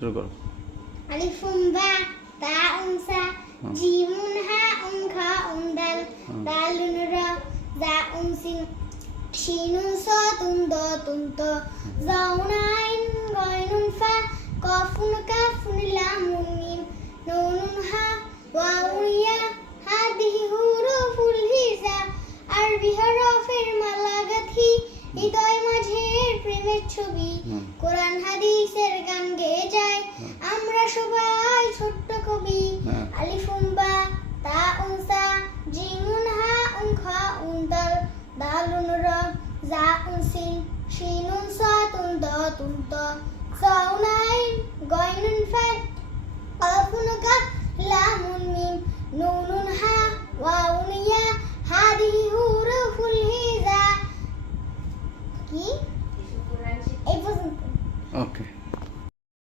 শুরু করো। আলিফুম বা তাউন সা জিমুন হাউন খাউন দাল দালুন রা জাউন সিন শিনুন সাতুন দাতুন তা জাউন আইন গায়নুন ফা কাফুন কাফুন লামুন মিম নুনুন হা ওয়াউন ইয়া হাদিহি হুরুফুল হিজা আরবি হরফের মালা গাঁথি হৃদয় মাঝের প্রেমের ছবি কোরআন হাদিসের গান